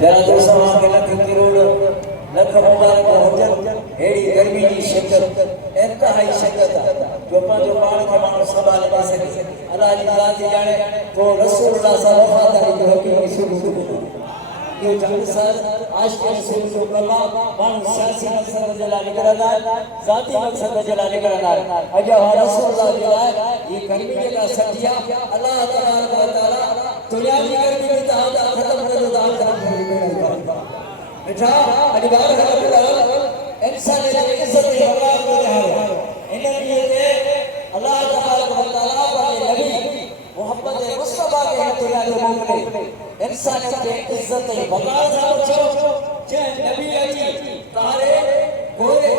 जरा दोस्तों वहाँ के लख करोड़ लख मुबारक हुजन हेड़ी गर्मी की शिद्दत इंतहाई शिद्दत जो पांचो पाण के मानो संभाल न सके अल्लाह जी जात जाने तो रसूलुल्लाह सल्लल्लाहु अलैहि वसल्लम की सुबह ये जंग सर आज के रसूल को कमा मानो सियासी मकसद जला निकलना जाती मकसद जला निकलना अजो रसूलुल्लाह जला ये गर्मी का सतिया अल्लाह तबारक व तआला दुनिया की गर्मी की तहादा खत्म कर दो दाल बेटा अधिकार है इंसान ने इज्जत की हवाला को है इन लिए अल्लाह तबारक व तआला के नबी मोहम्मद मुस्तफा के दुनिया में मोकले इंसान के इज्जत की बकार जाओ जे नबी अजी तारे गोरे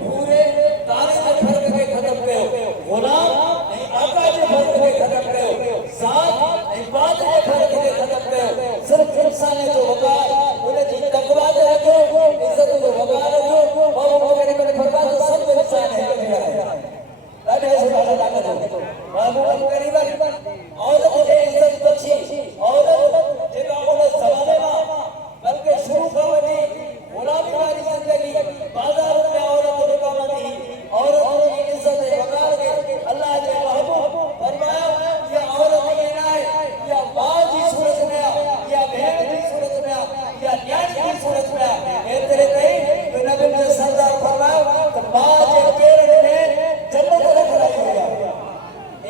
पूरे तारे के फर्क के खत्म कयो गुलाम नहीं आका के फर्क के खत्म कयो साथ इबादत के फर्क के खत्म कयो सिर्फ इंसान जो वकार उन्हें जी तकवा दे रखो इज्जत जो वकार रखो और वो मेरे फरमान सब इंसान है लाडे से ताकत हो बाबू करीबन और मुझे इज्जत बख्शी और जेका उन्हें जमाने में बल्कि शुरू का वही गुलामी वाली जिंदगी बाजार में औरत को कमाती और की इज्जत वकार के अल्लाह के महबूब फरमाया ये औरत ये ना है या बाल की सूरत में या बहन की सूरत में या न्याणी की सूरत में ये तेरे कहीं तो नबी ने सरदार फरमाया तो बाज के पेड़ में जन्नत में खड़ाई हुई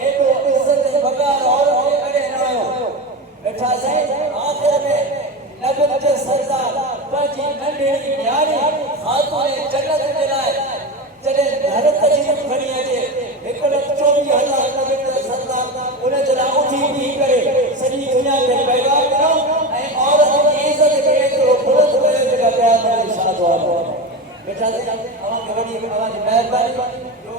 ये तो इज्जत वकार और करे ना बैठा से आखिर में नबी के सरदार बाजी नंढी न्याणी खातून जन्नत दिलाए चले घर तशरीफ खड़ी है एक लख 24,000 नबी के सरदार उन्हें जला उठी भी करे सभी दुनिया में पैगाम करो ऐ औरत की इज्जत के तो बुलंद करे जगह पे आने शाद हो बेटा से आवाज बड़ी आवाज मेहरबानी जो